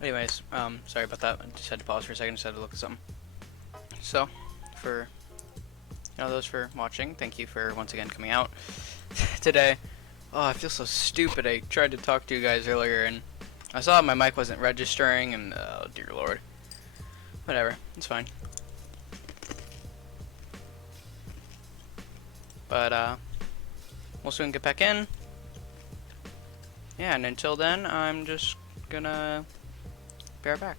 Anyways, sorry about that. I just had to pause for a second. Just had to look at something. So, for those for watching, thank you for once again coming out today. Oh, I feel so stupid. I tried to talk to you guys earlier, and I saw my mic wasn't registering, and oh dear lord. Whatever, it's fine. But we'll soon get back in. Yeah, and until then, I'm just gonna be right back.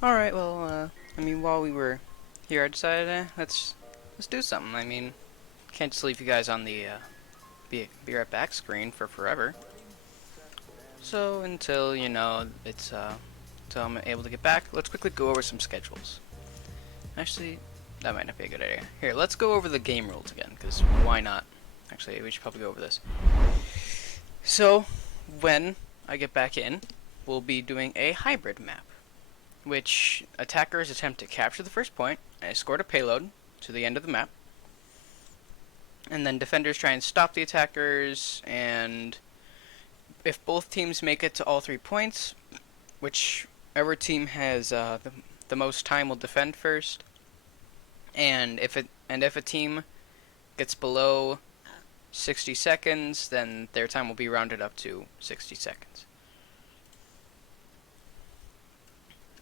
Alright, well, I mean, while we were here, I decided, let's do something. I mean, can't just leave you guys on the, be right back screen for forever. So, until, it's, until I'm able to get back, let's quickly go over some schedules. Actually, that might not be a good idea. Here, let's go over the game rules again, because why not? Actually, we should probably go over this. So, when I get back in, we'll be doing a hybrid map, which attackers attempt to capture the first point and escort a payload to the end of the map, and then defenders try and stop the attackers, and if both teams make it to all 3 points, whichever team has the most time will defend first, and if a team gets below 60 seconds, then their time will be rounded up to 60 seconds.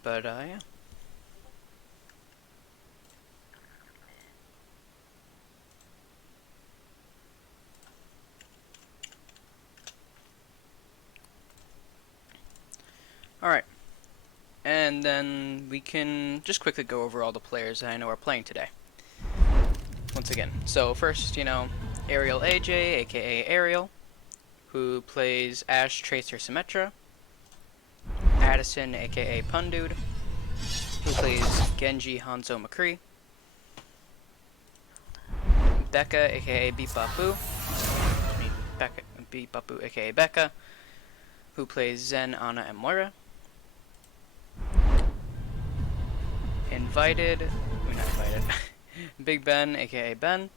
But, yeah. Alright. And then we can just quickly go over all the players that I know are playing today. Once again. So first, Ariel AJ, aka Ariel, who plays Ash Tracer Symmetra. Addison, aka Pundude, who plays Genji Hanzo McCree. Becca, aka Beep Bapu. Beep Bapu, aka Becca, who plays Zen, Ana, and Moira. Big Ben, aka Ben,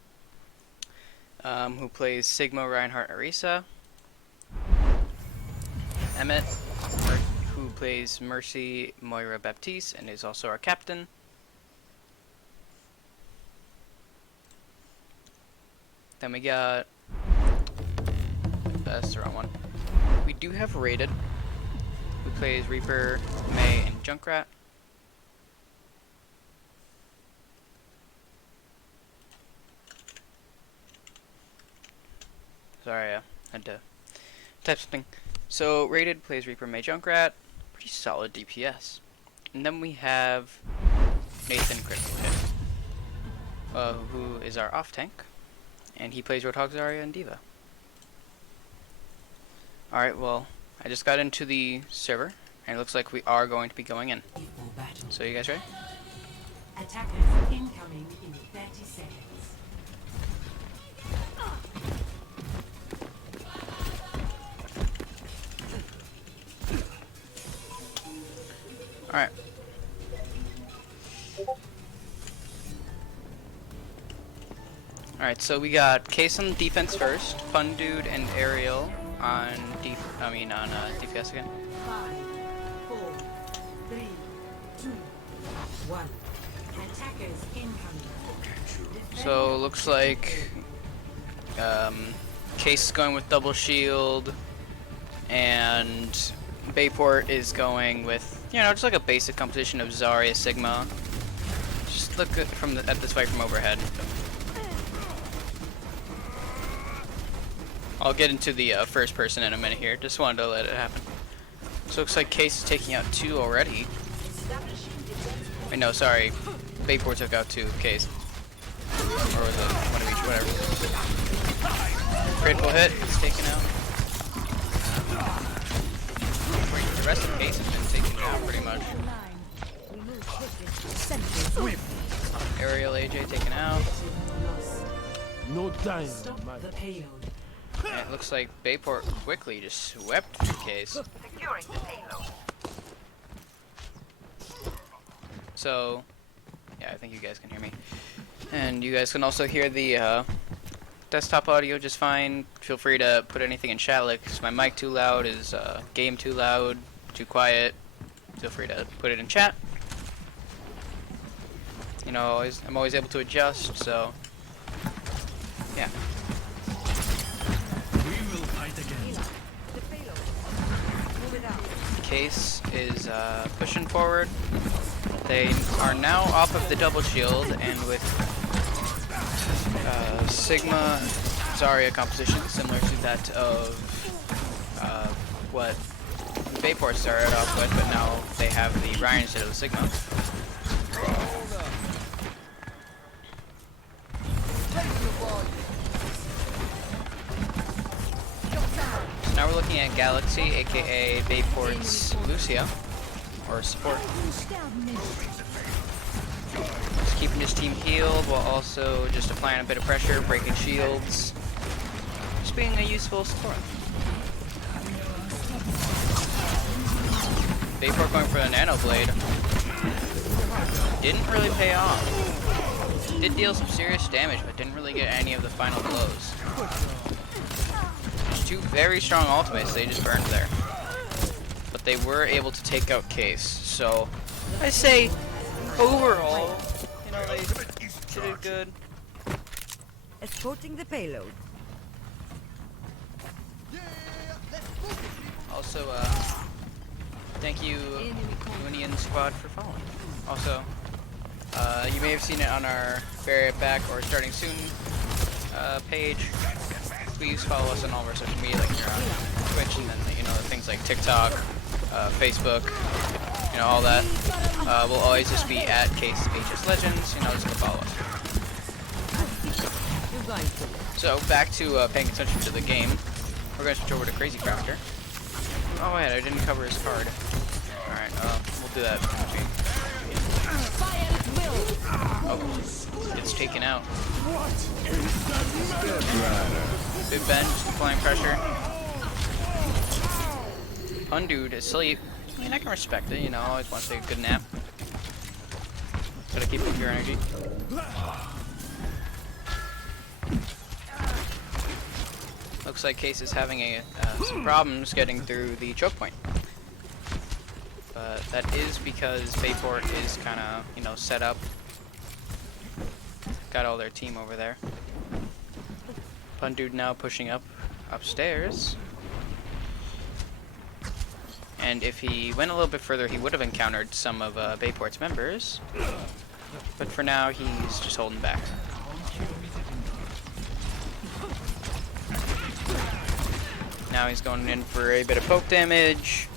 who plays Sigma, Reinhardt, Arisa. Emmett, who plays Mercy, Moira, Baptiste, and is also our captain. Then we got... That's the wrong one. We do have Rated, who plays Reaper, May, and Junkrat. Sorry, I had to type something. So, Rated plays Reaper, May, Junkrat. Pretty solid DPS. And then we have Nathan Critical Hit, who is our off-tank. And he plays Roadhog, Zarya, and D.Va. Alright, well, I just got into the server, and it looks like we are going to be going in. So, you guys ready? Attackers incoming in 30 seconds. Alright. Alright, so we got Case on defense first, Fun Dude and Ariel on DPS again. 5, 4, 3, 2, 1. Attackers incoming. So looks like Case is going with double shield, and Bayport is going with, you know, just like a basic composition of Zarya, Sigma. Just look at this fight from overhead. I'll get into the first person in a minute here. Just wanted to let it happen. So looks like Case is taking out 2 already. Wait, no, sorry. Bayport took out 2 Case. Or was it one of each? Whatever. Critical hit. It's taken out. The rest of Case has been taken out pretty much. Ariel AJ taken out. No time. Stop the payload. And it looks like Bayport quickly just swept through Case. Securing the payload. So, yeah, I think you guys can hear me. And you guys can also hear the desktop audio just fine. Feel free to put anything in chat, like, is my mic too loud, is game too loud, too quiet. Feel free to put it in chat. You know, I'm always able to adjust, so, yeah. Case is pushing forward. They are now off of the double shield, and with Sigma Zarya composition similar to that of what Bayport started off with, but now they have the Ryan instead of the Sigma. Now we're looking at Galaxy, aka Bayport's Lucia, or support. Just keeping his team healed while also just applying a bit of pressure, breaking shields. Just being a useful support. Bayport going for the Nano Blade. Didn't really pay off. Did deal some serious damage, but didn't really get any of the final blows. 2 very strong ultimates they just burned there. But they were able to take out Case. So, I say, overall, you know, they did good. Escorting the payload. Also, thank you, Union Squad, for following. Also, you may have seen it on our Barrier Back or Starting Soon page. Please follow us on all of our social media, like you're on Twitch, and then, you know, things like TikTok, Facebook, you know, all that. We'll always just be at Case HS Legends, you know, just go follow us. So, back to paying attention to the game. We're going to switch over to Crazy Crafter. Oh wait, I didn't cover his card. Alright, we'll do that. Oh, gets taken out. Big Ben, just applying pressure. Undude asleep. I mean, I can respect it, you know, I always want to take a good nap. Gotta keep up your energy. Looks like Case is having some problems getting through the choke point. But that is because Bayport is kind of, you know, set up. Got all their team over there. Pun dude now pushing upstairs. And if he went a little bit further, he would have encountered some of Bayport's members. But for now, he's just holding back. Now he's going in for a bit of poke damage.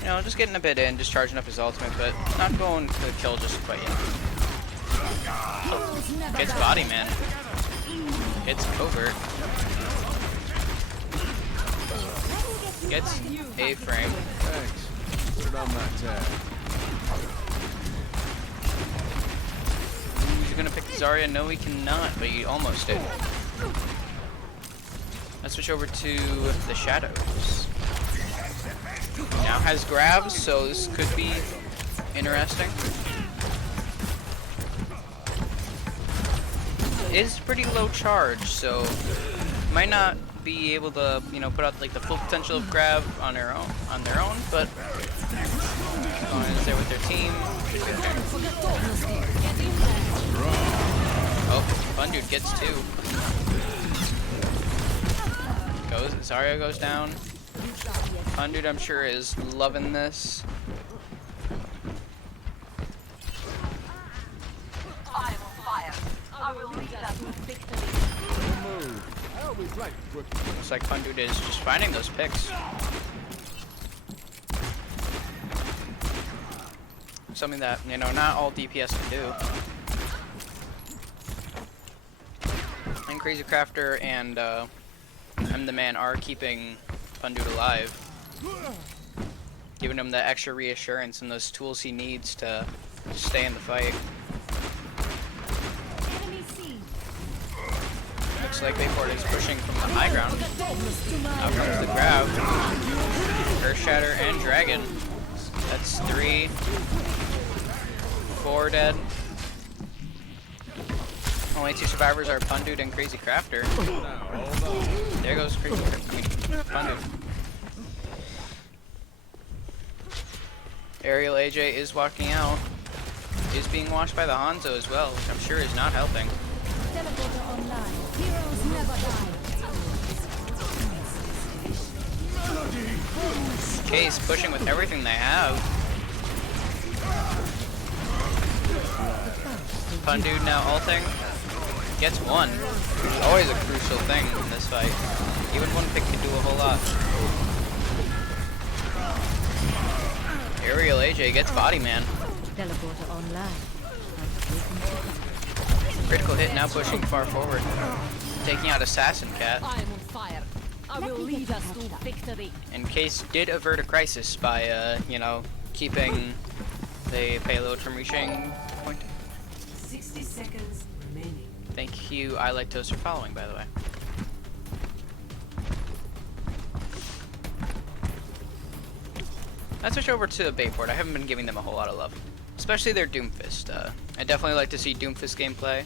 You know, just getting a bit in, just charging up his ultimate, but not going to kill just quite yet. Gets body, man. Gets covert. Gets a frame. Thanks. Put it on my tab. He's gonna pick Zarya. No, he cannot, but he almost did. Let's switch over to the shadows. Now has grabs, so this could be interesting. Is pretty low charge, so might not be able to, you know, put out like the full potential of grab on their own, but going in there with their team. Oh, Fun Dude gets two. Zarya goes down. Fun Dude, I'm sure, is loving this. Looks like Fun Dude is just finding those picks. Something that, you know, not all DPS can do. And Crazy Crafter and I'm the Man are keeping Fun Dude alive. Giving him the extra reassurance and those tools he needs to stay in the fight. Looks like Bayport is pushing from the high ground. Out comes the grab. Earth Shatter and Dragon. That's 3. 4 dead. Only 2 survivors are Pun Dude and Crazy Crafter. There goes Crazy Crafter. Pun Dude. Aerial AJ is walking out. Is being watched by the Hanzo as well, which I'm sure is not helping. Case pushing with everything they have. Pun Dude now ulting. Gets one. Always a crucial thing in this fight. Even one pick can do a whole lot. Aerial AJ gets body, man. Critical hit now pushing far forward. Taking out Assassin Cat. I am on fire. I will lead us to victory. And Case did avert a crisis by, you know, keeping the payload from reaching point. 60 seconds remaining. Thank you, I Like Toast, for following, by the way. Let's switch over to Bayport. I haven't been giving them a whole lot of love. Especially their Doomfist. I definitely like to see Doomfist gameplay.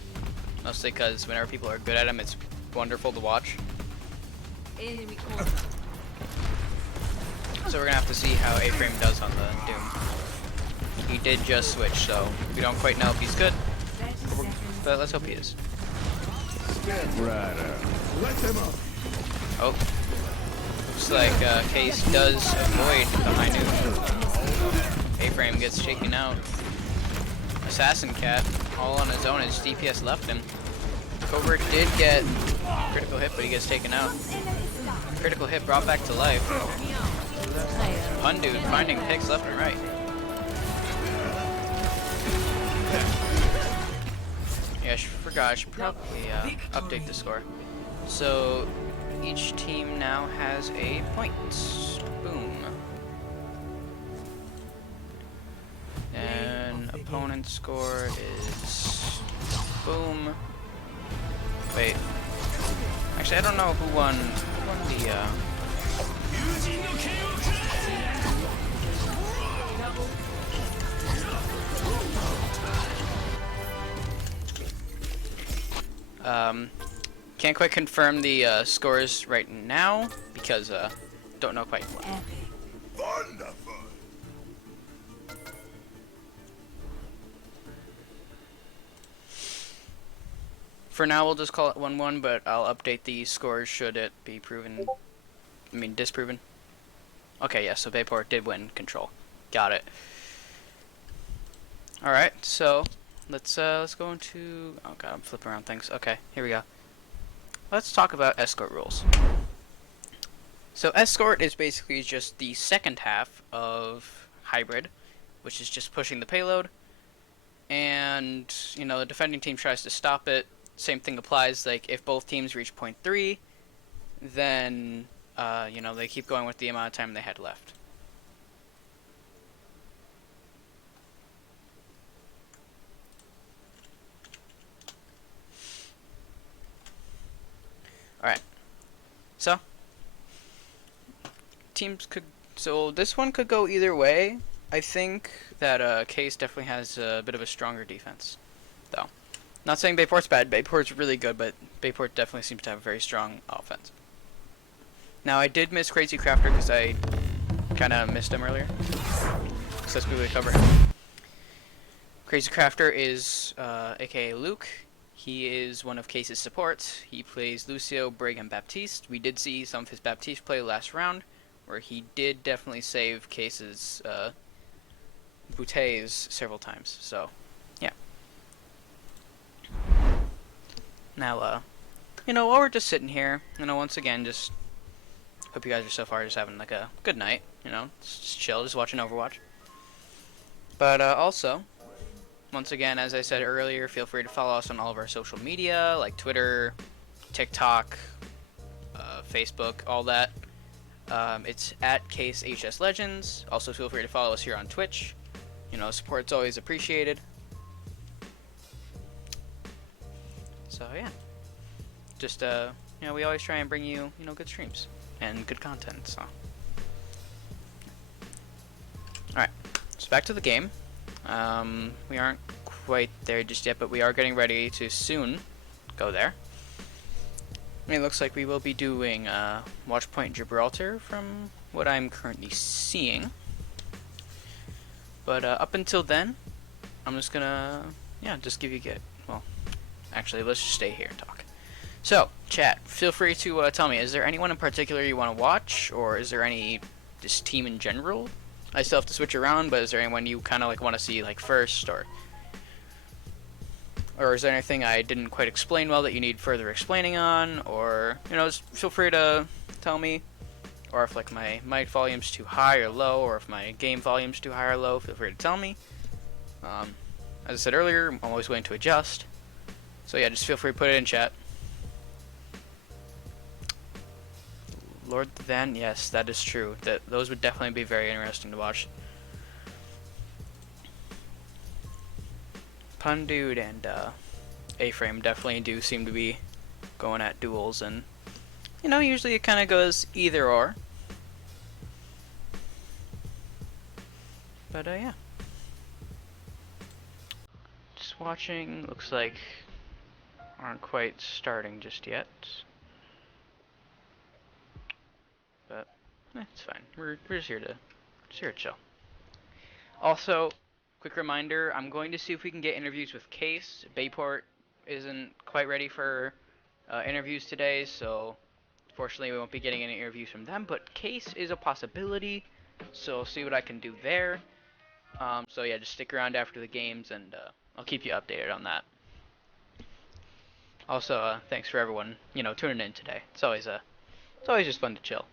Mostly because whenever people are good at him, it's wonderful to watch. Enemy corner. So we're gonna have to see how A-Frame does on the Doom. He did just switch, so we don't quite know if he's good. But let's hope he is. Step right up. Let them up. Oh. Looks like Case does avoid the high noon. A-Frame gets shaken out. Assassin Cat, all on his own as DPS left him. Covert did get critical hit, but he gets taken out. Critical hit brought back to life. Pun Dude finding picks left and right. Yeah, I forgot. I should probably update the score. So each team now has a point. Boom. And opponent's score is boom. Wait. Actually, I don't know who won the can't quite confirm the scores right now because don't know quite what. Wonderful. For now, we'll just call it 1-1, but I'll update the scores should it be proven. I mean, disproven. Okay, yeah, so Bayport did win control. Got it. Alright, so let's go into. Oh god, I'm flipping around things. Okay, here we go. Let's talk about escort rules. So escort is basically just the second half of hybrid, which is just pushing the payload, and the defending team tries to stop it. Same thing applies. Like if both teams reach point 3, then they keep going with the amount of time they had left. Alright. So this one could go either way. I think that Case definitely has a bit of a stronger defense, though. Not saying Bayport's bad. Bayport's really good, but Bayport definitely seems to have a very strong offense. Now, I did miss Crazy Crafter because I kind of missed him earlier. So let's quickly cover him. Crazy Crafter is aka Luke. He is one of Case's supports. He plays Lucio, Brig, and Baptiste. We did see some of his Baptiste play last round, where he did definitely save Case's bouteilles several times. So, yeah. Now, while we're just sitting here, once again, just hope you guys are so far just having like a good night. Just chill, just watching Overwatch. But also, once again, as I said earlier, feel free to follow us on all of our social media, like Twitter, TikTok, Facebook, all that. It's at Case HS Legends. Also, feel free to follow us here on Twitch. Support's always appreciated. So yeah, just we always try and bring you good streams and good content. So, all right, so back to the game. We aren't quite there just yet, but we are getting ready to soon go there. It looks like we will be doing Watchpoint Gibraltar from what I'm currently seeing. But up until then, I'm just gonna just give you actually, let's just stay here and talk. So, chat, feel free to tell me, is there anyone in particular you want to watch, or is there any just team in general? I still have to switch around, but is there anyone you kind of like want to see like first, or is there anything I didn't quite explain well that you need further explaining on, or just feel free to tell me, or if like my mic volume's too high or low, or if my game volume's too high or low, feel free to tell me. As I said earlier, I'm always willing to adjust. So yeah, just feel free to put it in chat. Lord Van, yes, that is true. Those would definitely be very interesting to watch. Pun Dude and A-Frame definitely do seem to be going at duels, and usually it kind of goes either or. But yeah. Just watching, looks like aren't quite starting just yet. But it's fine. We're just here to chill. Also, quick reminder, I'm going to see if we can get interviews with Case. Bayport isn't quite ready for interviews today, so fortunately we won't be getting any interviews from them, but Case is a possibility, so I'll see what I can do there. So yeah, just stick around after the games, and I'll keep you updated on that. Also, thanks for everyone, tuning in today. It's always just fun to chill,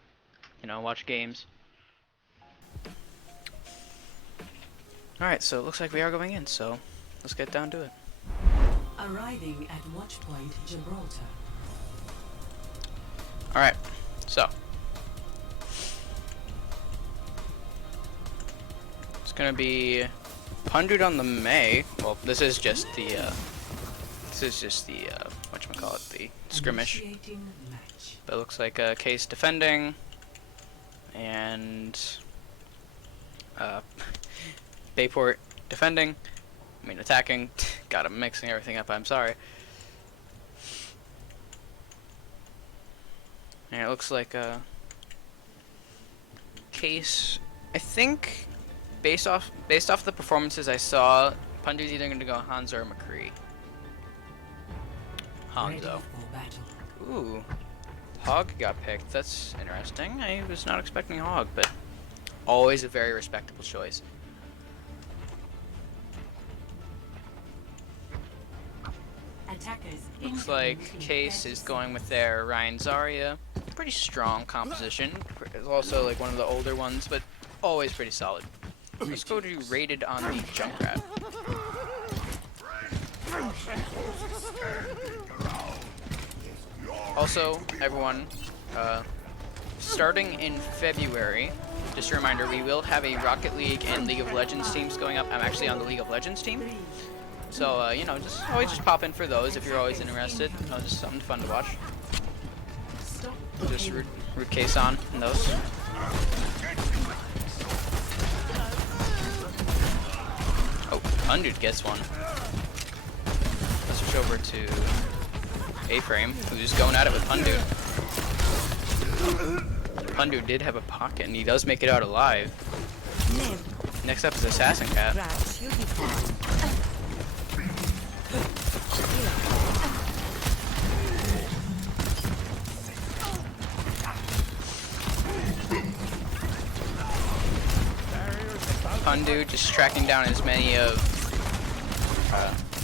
watch games. Alright, so it looks like we are going in, so let's get down to it. Arriving at Watchpoint Gibraltar. Alright, so it's gonna be 100 on the May. Well, this is just the whatchamacallit, the skirmish. But it looks like Case defending and Bayport defending. I mean attacking. God, I'm mixing everything up. I'm sorry. And it looks like Case. I think based off the performances I saw, Pundu's either going to go Hanzo or McCree. Ready Hanzo. for battle. Ooh, Hog got picked. That's interesting. I was not expecting Hog, but always a very respectable choice. Attackers Looks incoming like in Case 30 is going with their Ryan Zarya. Pretty strong composition. It's also like one of the older ones, but always pretty solid. Let's go to rated on the Junkrat. Also, everyone, starting in February, just a reminder, we will have a Rocket League and League of Legends teams going up. I'm actually on the League of Legends team. So, you know, just always just pop in for those if you're always interested. You know, just something fun to watch. Stop. Just root Case on in those. Oh, Undude gets one. Let's switch over to A-Frame, who's going at it with Undude. Undude did have a pocket, and he does make it out alive. Next up is Assassin Cat. Rats, you'll be fine. Undude just tracking down as many of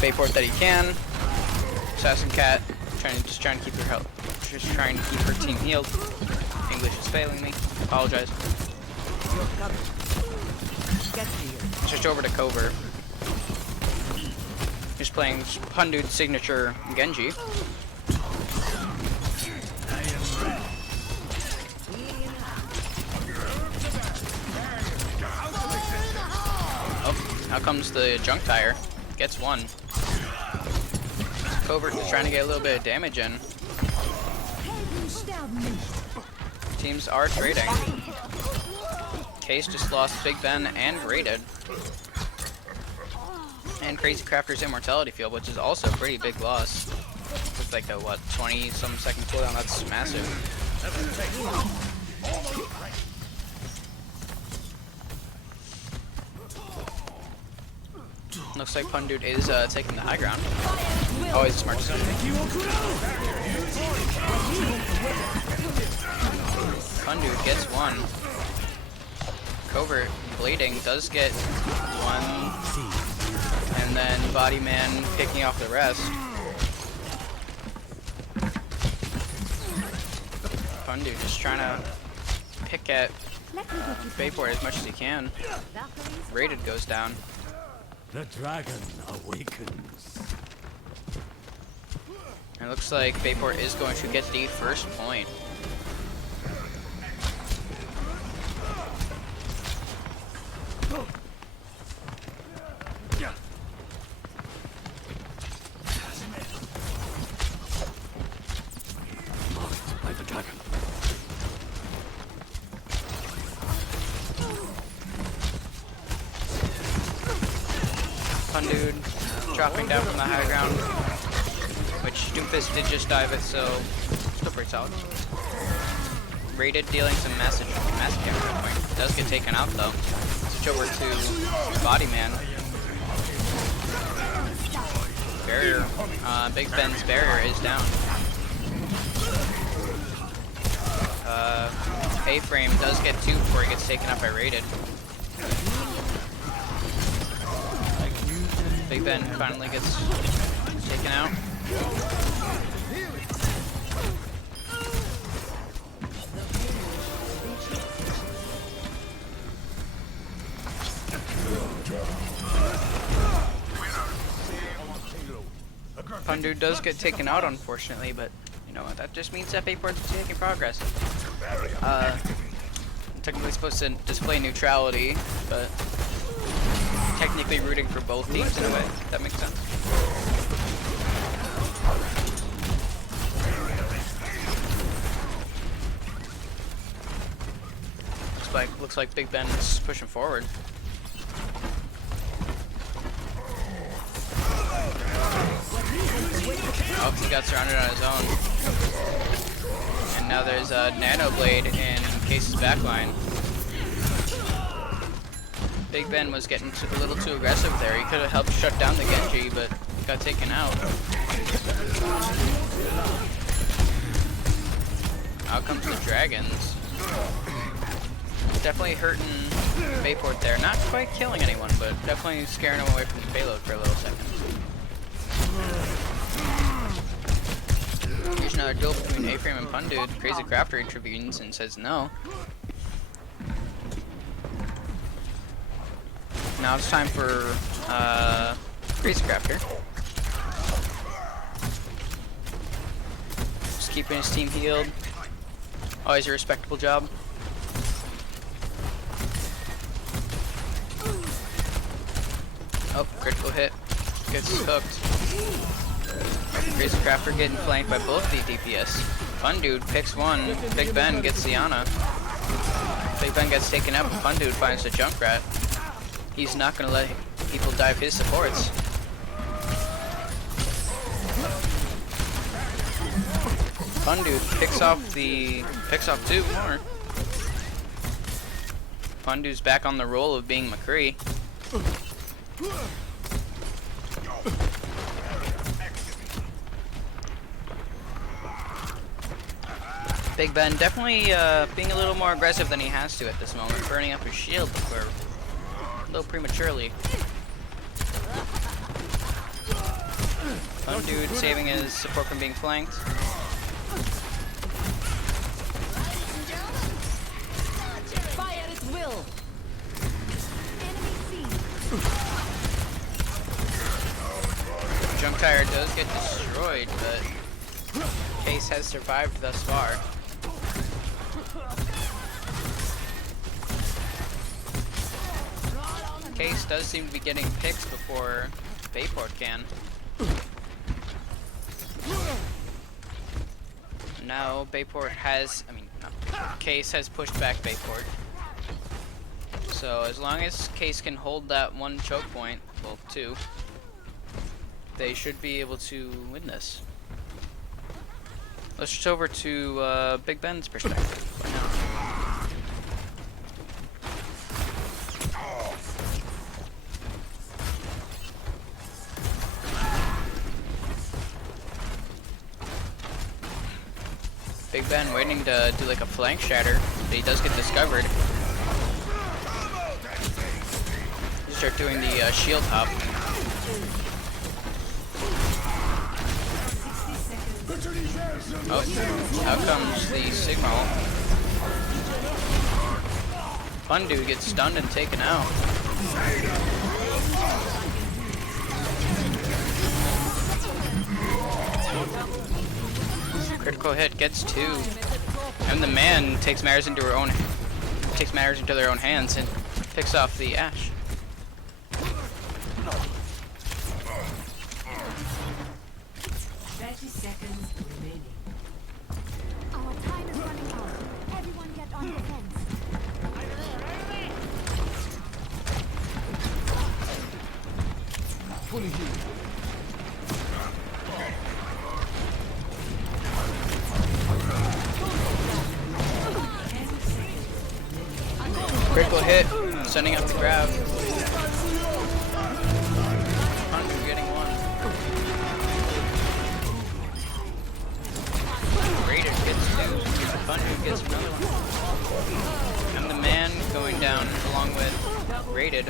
bayport that he can. Assassin Cat trying to keep her health, just trying to keep her team healed. English is failing me. Apologize. You're covered. Get here. Switch over to Covert. He's playing Undude's signature Genji. Oh, now comes the junk tire. Gets one. Covert is trying to get a little bit of damage in. Teams are trading. Case just lost Big Ben and Rated. And Crazy Crafter's Immortality Field, which is also a pretty big loss. With like a, what, 20-some second cooldown, that's massive. Looks like Pundude is taking the high ground. Always a smart decision. Pundude gets one. Covert bleeding does get one. And then Body Man picking off the rest. Pundude just trying to pick at bayport as much as he can. Rated goes down. The dragon awakens. And it looks like bayport is going to get the first point. By the dragon. Pundude dropping down from the high ground, which Doomfist did just dive it, so still pretty solid. Rated dealing some massive damage at that point. Does get taken out though. Switch over to Body Man. Barrier, Big Ben's barrier is down. A-Frame does get two before he gets taken out by Rated. Big Ben finally gets taken out. Pundude does get taken out, unfortunately, but you know that just means that bayport's taking progress. Technically supposed to display neutrality, but technically rooting for both teams in a way. That makes sense. Looks like Big Ben is pushing forward. Oh, he got surrounded on his own. And now there's a Nano Blade in Case's backline. Big Ben was getting a little too aggressive there. He could have helped shut down the Genji, but got taken out. comes the dragons. Definitely hurting Bayport there. Not quite killing anyone, but definitely scaring him away from the payload for a little second. Here's another duel between A-Frame and Pundude. Crazy Crafter intervenes and says no. Now it's time for Crazy Crafter. Just keeping his team healed. Always a respectable job. Oh, critical hit. Gets cooked. Crazy Crafter getting flanked by both the DPS. Fun Dude picks one. Big Ben gets the Ana. Big Ben gets taken out, but Fun Dude finds the Junkrat. He's not gonna let people dive his supports. Fun Dude picks off two more. Fun Dude's back on the roll of being McCree. Big Ben definitely being a little more aggressive than he has to at this moment, burning up his shield before a little prematurely. Fun Dude saving his support from being flanked. Fire at will. Junk Tire does get destroyed, but Case has survived thus far. Case does seem to be getting picks before Bayport can. Now Bayport has, Case has pushed back Bayport. So as long as Case can hold that one choke point, well, two, they should be able to win this. Let's switch over to Big Ben's perspective right now. Big Ben waiting to do like a flank shatter, but he does get discovered. Start doing the shield hop. Oh, out comes the signal. Fun Dude gets stunned and taken out. Critical hit gets two, and the man takes matters into their own hands and picks off the Ashe. Our time is running out. Everyone get on the fence. Fully healed. Critical hit, sending up the grab. Pundu getting one. Raider gets two. Pundu gets another one. And the man going down along with Raided.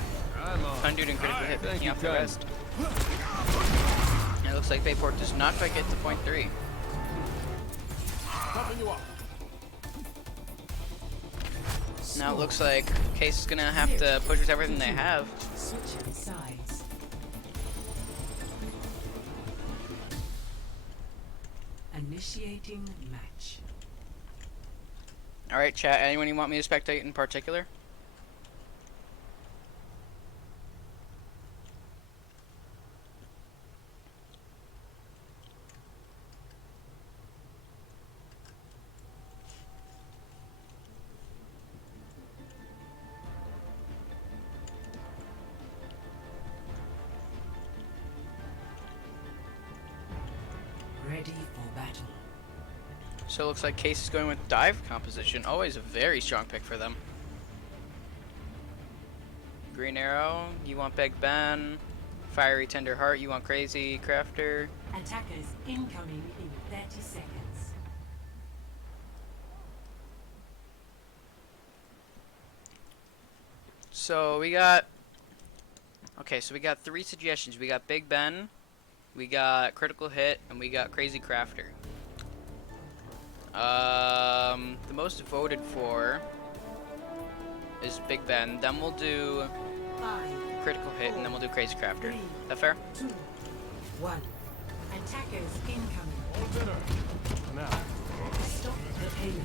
Pundu and critical hit picking up the rest. And it looks like Bayport does not quite get to point 3. Now it looks like Case is gonna have to push with everything they have. Switching sides. Initiating match. Alright, chat, anyone you want me to spectate in particular? Ready for battle. So it looks like Case is going with dive composition. Always a very strong pick for them. Green Arrow, you want Big Ben. Fiery Tender Heart, you want Crazy Crafter. Attackers incoming in 30 seconds. So we got... Okay, so we got 3 suggestions. We got Big Ben, we got Critical Hit, and we got Crazy Crafter. The most voted for is Big Ben, then we'll do 5, Critical Hit, and then we'll do Crazy Crafter. Is that fair? 2, 1. Attackers incoming. All dinner. Now. Stop the payload.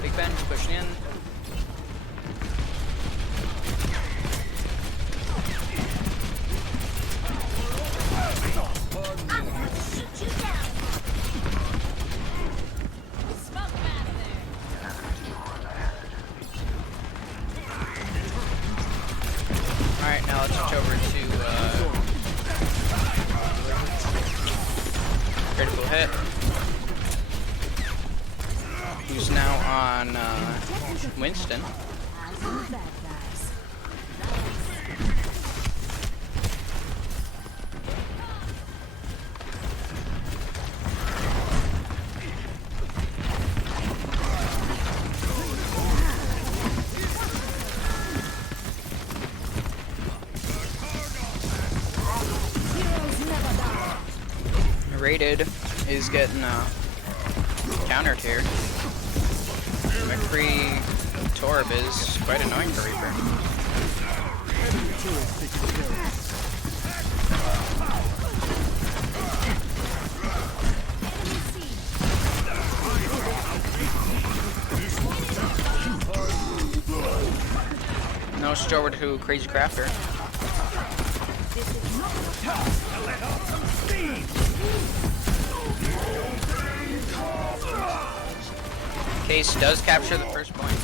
Big Ben pushing in. Alright, now let's switch over to Critical Hit, who's now on Winston. Rated is getting countered here. McCree Torb is quite annoying for Reaper. Now switch over to Crazy Crafter. Case does capture the first point.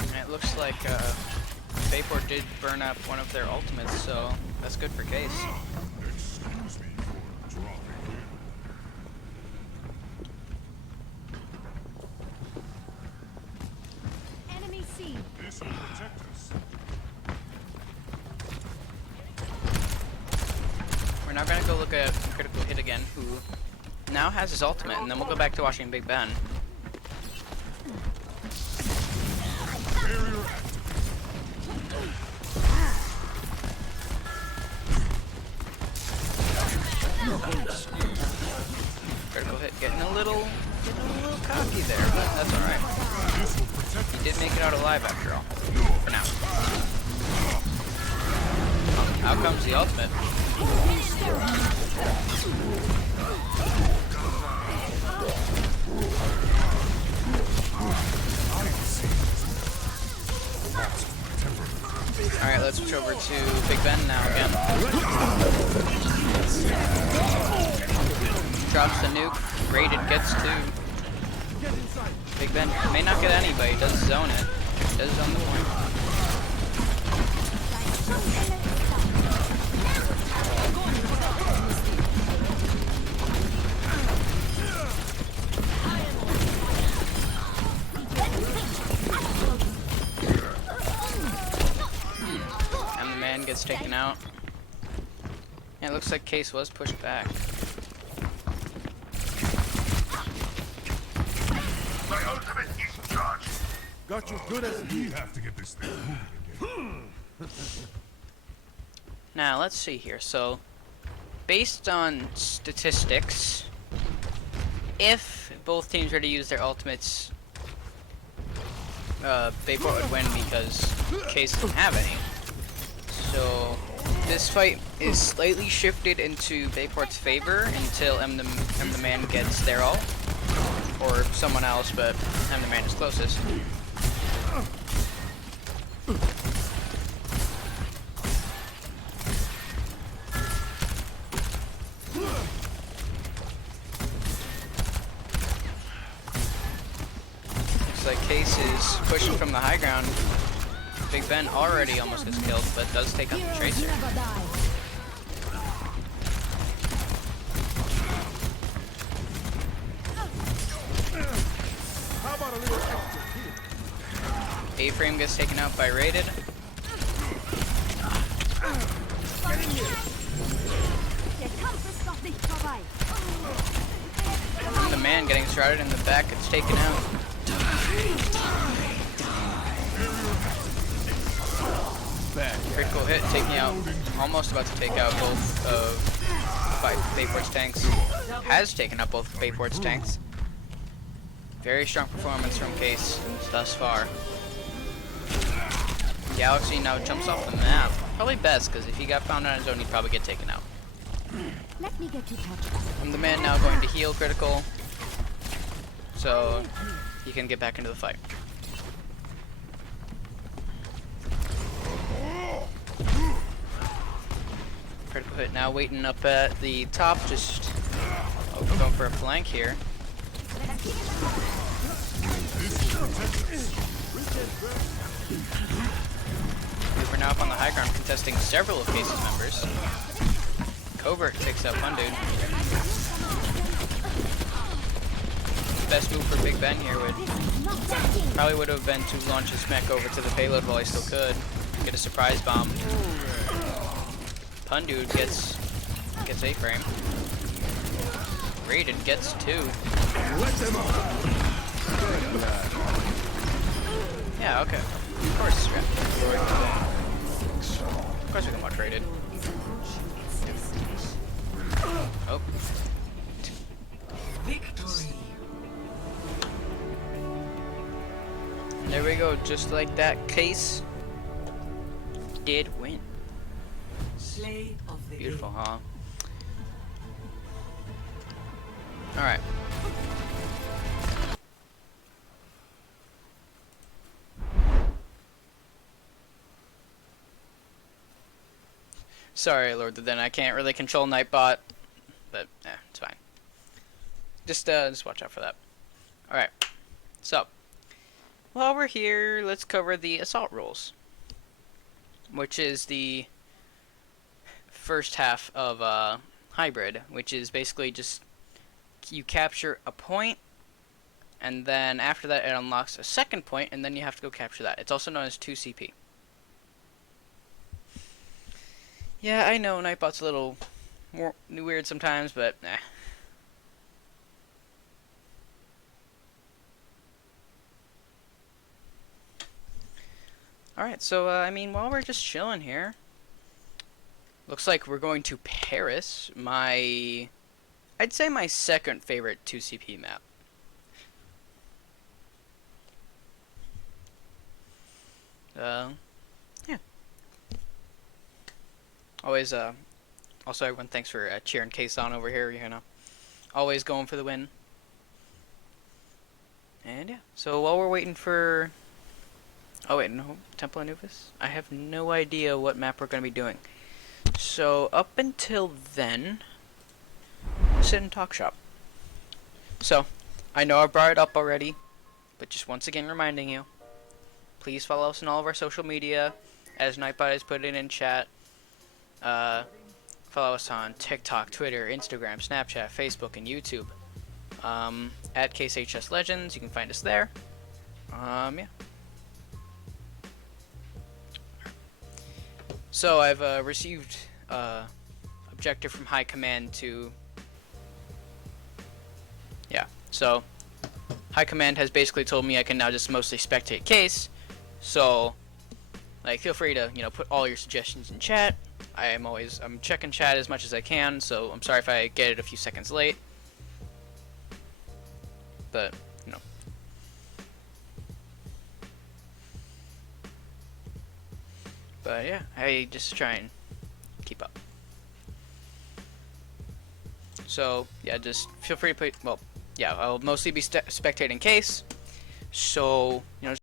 And it looks like bayport did burn up one of their ultimates, so that's good for Case. Excuse me for dropping in. Enemy C. This will protect us. We're now gonna go look at Critical Hit again, who now has his ultimate, and then we'll go back to watching Big Ben. Barrier active. Critical Hit getting a little cocky there, but that's alright. This will protect He did make it out alive after all. For now. Out comes the ultimate. Alright, let's switch over to Big Ben now again. Drops the nuke, Rated gets 2. Big Ben may not get any, but he does zone it. He does zone the point. And the man gets taken out. Yeah, it looks like Case was pushed back. My ultimate is charged. Got you good as we have to get this thing moving again. Now, let's see here. So, based on statistics, if both teams were to use their ultimates, bayport would win because Case didn't have any. So, this fight is slightly shifted into bayport's favor until M the Man gets their ult, or someone else, but M the Man is closest. Looks like Case is pushing from the high ground. Big Ben already almost gets killed, but does take out the Tracer. Never die. How about a little extra here? A-frame gets taken out by Rated. Kampf ist noch nicht vorbei. The man getting shrouded in the back, it's taken out. Critical hit, taking out, almost about to take out both of Bayport's tanks. Has taken out both of Bayport's tanks. Very strong performance from Case thus far. Galaxy now jumps off the map. Probably best, because if he got found on his own, he'd probably get taken out. Let me get you touched. And the man now going to heal critical, so he can get back into the fight. Critical hit now waiting up at the top, just going for a flank here. We're now up on the high ground contesting several of Case's members. Covert takes out one dude. Best move for Big Ben here would have been to launch his mech over to the payload while he still could. Get a surprise bomb. Pun dude gets A-frame. Raiden gets 2. Yeah, okay. Of course, of course we can watch Rated. Oh. Victory. And there we go, just like that, Case did win. Play of the Beautiful, huh? Alright. Sorry, Lord the Den, I can't really control Nightbot, but it's fine. Just watch out for that. Alright, so, while we're here, let's cover the assault rules, which is the first half of hybrid, which is basically just you capture a point, and then after that it unlocks a second point, and then you have to go capture that. It's also known as 2CP. Yeah, I know Nightbot's a little more weird sometimes, but nah. Alright, so I mean, while we're just chilling here, looks like we're going to Paris, I'd say my second favorite 2CP map. Yeah. Always, also everyone thanks for cheering Case on over here, you know. Always going for the win. And yeah, so while we're waiting for... Oh wait, no, Temple Anubis? I have no idea what map we're going to be doing. So, up until then, sit and talk shop. So, I know I brought it up already, but just once again reminding you, please follow us on all of our social media, as Nightbot has put it in chat. Follow us on TikTok, Twitter, Instagram, Snapchat, Facebook, and YouTube. At CaseHS Legends, you can find us there. Yeah. So I've received objective from High Command to... Yeah, so High Command has basically told me I can now just mostly spectate Case. So, like, feel free to, you know, put all your suggestions in chat. I'm checking chat as much as I can, so I'm sorry if I get it a few seconds late. But, you know. But yeah, I just try and keep up. So, yeah, just feel free to put, well, yeah, I'll mostly be spectating Case. So, you know,